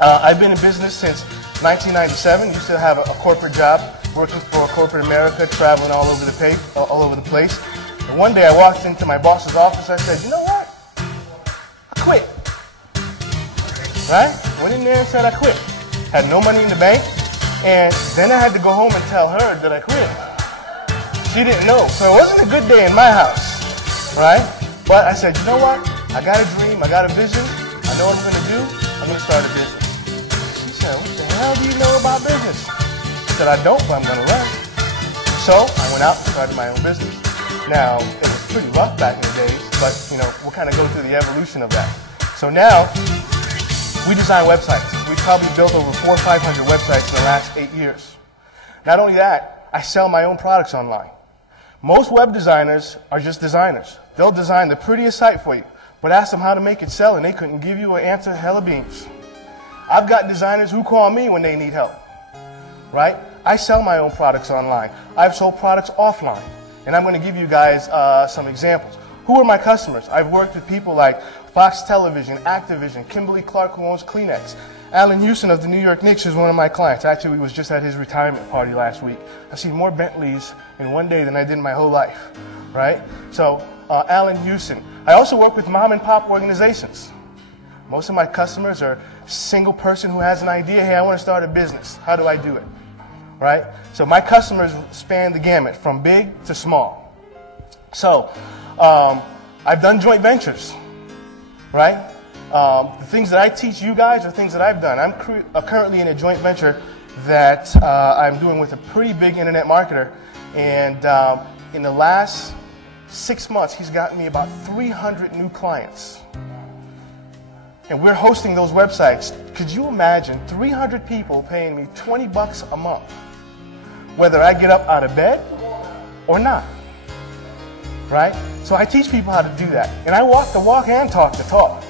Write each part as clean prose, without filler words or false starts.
I've been in business since 1997. Used to have a corporate job, working for corporate America, traveling all over the place. And one day I walked into my boss's office. I said, you know what? I quit. Right? Went in there and said I quit. Had no money in the bank. And then I had to go home and tell her that I quit. She didn't know. So it wasn't a good day in my house. Right? But I said, you know what? I got a dream. I got a vision. I know what I'm going to do. I'm going to start a business. She said, what the hell do you know about business? I said, I don't, but I'm going to learn. So I went out and started my own business. Now, it was pretty rough back in the days, but, we'll kind of go through the evolution of that. So now, we design websites. We've probably built over 400 or 500 websites in the last 8 years. Not only that, I sell my own products online. Most web designers are just designers. They'll design the prettiest site for you, but ask them how to make it sell, and they couldn't give you an answer hella beans. I've got designers who call me when they need help, right? I sell my own products online. I've sold products offline, and I'm going to give you guys some examples. Who are my customers? I've worked with people like Fox Television, Activision, Kimberly-Clark, who owns Kleenex. Alan Houston of the New York Knicks is one of my clients. Actually, we was just at his retirement party last week. I've seen more Bentleys in one day than I did in my whole life, right? So, Alan Houston. I also work with mom and pop organizations. Most of my customers are a single person who has an idea, hey, I want to start a business. How do I do it? Right? So my customers span the gamut from big to small. So, I've done joint ventures, right? The things that I teach you guys are things that I've done. I'm currently in a joint venture that I'm doing with a pretty big internet marketer, and in the last 6 months, he's gotten me about 300 new clients. And we're hosting those websites. Could you imagine 300 people paying me $20 a month, whether I get up out of bed or not? Right? So I teach people how to do that. And I walk the walk and talk the talk.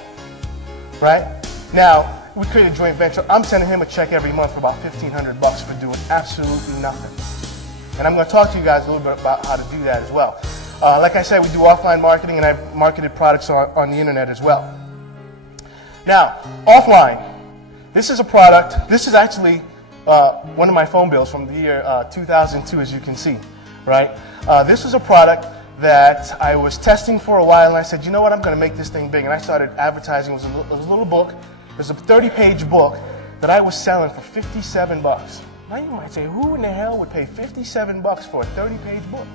Right? Now, we created a joint venture. I'm sending him a check every month for about $1,500 for doing absolutely nothing. And I'm going to talk to you guys a little bit about how to do that as well. Like I said, we do offline marketing, and I've marketed products on the internet as well. Now, offline. This is a product. This is actually one of my phone bills from the year 2002, as you can see. Right? This was a product that I was testing for a while, and I said, you know what, I'm going to make this thing big. And I started advertising. It was a little book. It was a 30-page book that I was selling for $57. Now you might say, who in the hell would pay $57 for a 30-page book?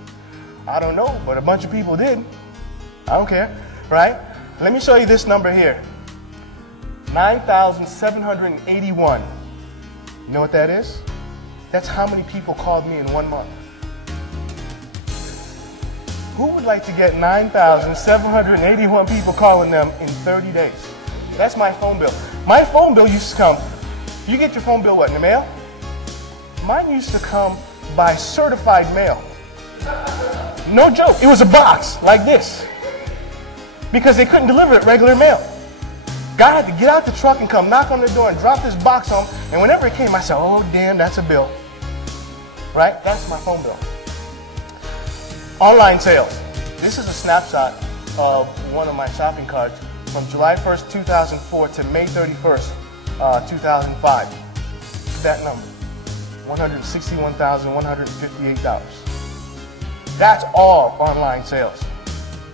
I don't know, but a bunch of people did. I don't care, right? Let me show you this number here. 9,781. You know what that is? That's how many people called me in 1 month. Who would like to get 9,781 people calling them in 30 days? That's my phone bill. My phone bill used to come, you get your phone bill what, in the mail? Mine used to come by certified mail. No joke, it was a box like this. Because they couldn't deliver it regular mail. Guy had to get out the truck and come knock on the door and drop this box on, and whenever it came, I said, oh damn, that's a bill. Right? That's my phone bill. Online sales. This is a snapshot of one of my shopping carts from July 1st, 2004 to May 31st, 2005. That number, $161,158. That's all online sales,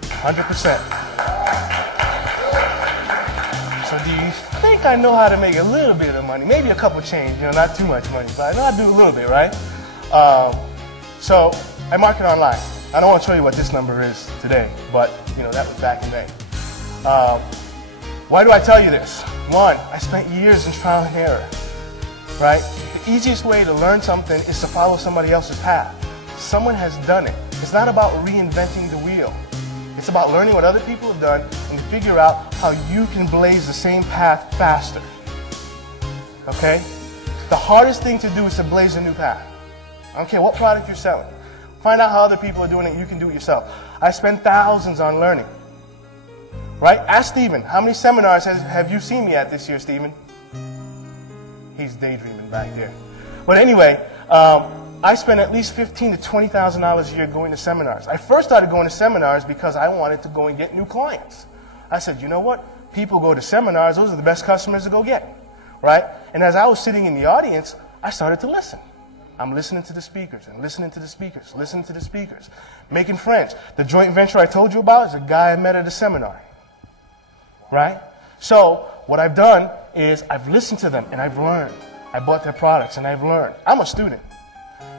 100%. So do you think I know how to make a little bit of money? Maybe a couple change, not too much money, but I know I do a little bit, right? So I market online. I don't want to show you what this number is today, but that was back in May. Why do I tell you this? One, I spent years in trial and error, right? The easiest way to learn something is to follow somebody else's path. Someone has done it. It's not about reinventing the wheel. It's about learning what other people have done and to figure out how you can blaze the same path faster. Okay? The hardest thing to do is to blaze a new path. I don't care what product you're selling. Find out how other people are doing it. You can do it yourself. I spend thousands on learning. Right? Ask Stephen. How many seminars have you seen me at this year, Stephen? He's daydreaming back there. But anyway, I spend at least $15,000 to $20,000 a year going to seminars. I first started going to seminars because I wanted to go and get new clients. I said, you know what? People go to seminars. Those are the best customers to go get. right? And as I was sitting in the audience, I started to listen. I'm listening to the speakers and listening to the speakers, listening to the speakers, making friends. The joint venture I told you about is a guy I met at a seminar, right? So what I've done is I've listened to them and I've learned. I bought their products and I've learned. I'm a student.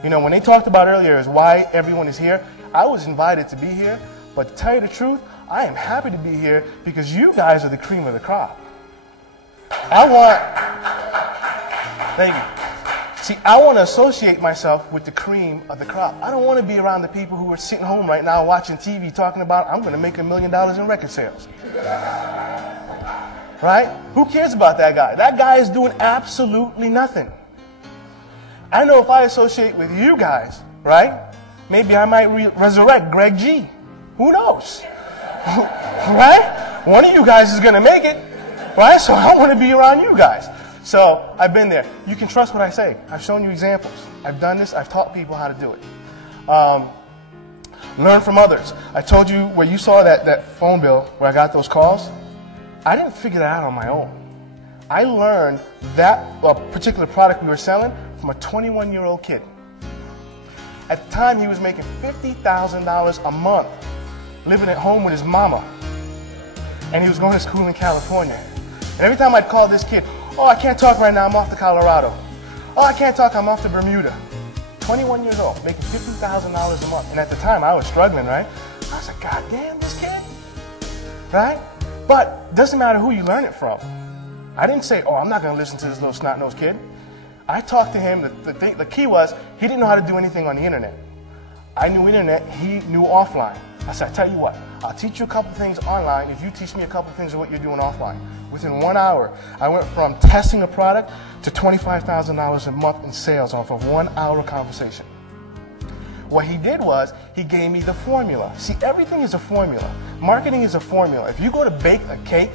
You know, when they talked about earlier is why everyone is here, I was invited to be here, but to tell you the truth, I am happy to be here because you guys are the cream of the crop. Thank you. See, I want to associate myself with the cream of the crop. I don't want to be around the people who are sitting home right now watching TV talking about, I'm going to make $1 million in record sales. Right? Who cares about that guy? That guy is doing absolutely nothing. I know if I associate with you guys, right, maybe I might resurrect Greg G. Who knows? Right? One of you guys is going to make it, right? So I want to be around you guys. So I've been there. You can trust what I say. I've shown you examples. I've done this. I've taught people how to do it. Learn from others. I told you where you saw that phone bill where I got those calls. I didn't figure that out on my own. I learned that particular product we were selling from a 21-year-old kid. At the time, he was making $50,000 a month, living at home with his mama. And he was going to school in California. And every time I'd call this kid, oh, I can't talk right now, I'm off to Colorado. Oh, I can't talk, I'm off to Bermuda. 21 years old, making $50,000 a month. And at the time, I was struggling, right? I was like, God damn, this kid, right? But it doesn't matter who you learn it from. I didn't say, oh, I'm not going to listen to this little snot-nosed kid. I talked to him. The key was he didn't know how to do anything on the internet. I knew internet, he knew offline. I said, I tell you what, I'll teach you a couple things online if you teach me a couple things of what you're doing offline. Within 1 hour, I went from testing a product to $25,000 a month in sales off of 1 hour conversation. What he did was, he gave me the formula. See, everything is a formula. Marketing is a formula. If you go to bake a cake,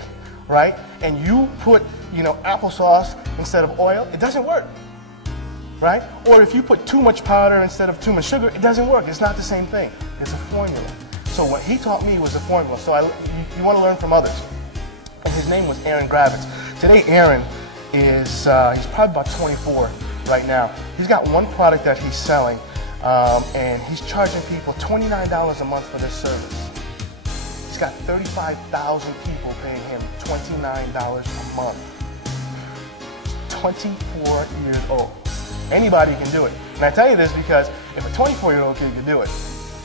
right, and you put, applesauce instead of oil, it doesn't work, right? Or if you put too much powder instead of too much sugar, it doesn't work. It's not the same thing. It's a formula. So what he taught me was a formula. So you want to learn from others. And his name was Aaron Gravitz. Today, Aaron is, he's probably about 24 right now. He's got one product that he's selling, and he's charging people $29 a month for this service. He's got 35,000 people paying him $29 a month. 24 years old. Anybody can do it. And I tell you this because if a 24-year-old kid can do it,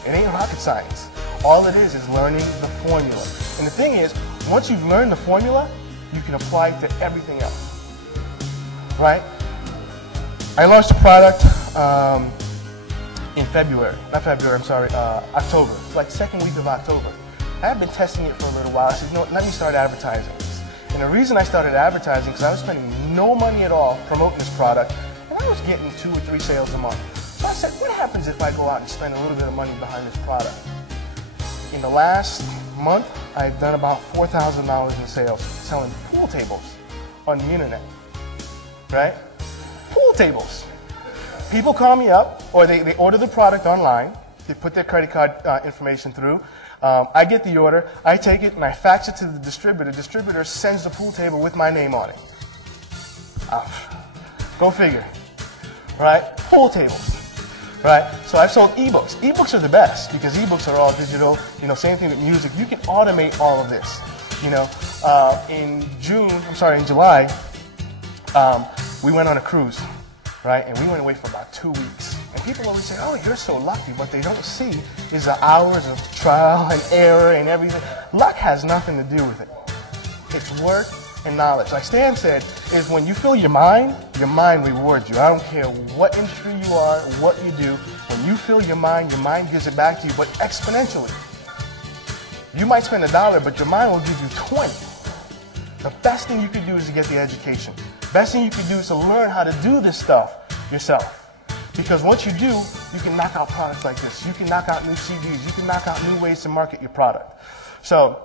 it ain't rocket science. All it is learning the formula. And the thing is, once you've learned the formula, you can apply it to everything else. Right? I launched a product in October. It's like second week of October. I had been testing it for a little while. I said, let me start advertising this. And the reason I started advertising is because I was spending no money at all promoting this product, and I was getting 2 or 3 sales a month. So I said, what happens if I go out and spend a little bit of money behind this product? In the last month, I've done about $4,000 in sales selling pool tables on the internet, right? Pool tables. People call me up, or they order the product online. They put their credit card information through. I get the order, I take it, and I fax it to the distributor. The distributor sends the pool table with my name on it. Go figure, right? Pool tables, right? So I've sold ebooks. Ebooks are the best because ebooks are all digital. Same thing with music. You can automate all of this. In July, we went on a cruise, right? And we went away for about 2 weeks. And people always say, oh, you're so lucky. What they don't see is the hours of trial and error and everything. Luck has nothing to do with it. It's work and knowledge. Like Stan said, is when you fill your mind rewards you. I don't care what industry you are, what you do. When you fill your mind gives it back to you, but exponentially. You might spend $1, but your mind will give you 20. The best thing you can do is to get the education. Best thing you can do is to learn how to do this stuff yourself. Because once you do, you can knock out products like this. You can knock out new CDs. You can knock out new ways to market your product. So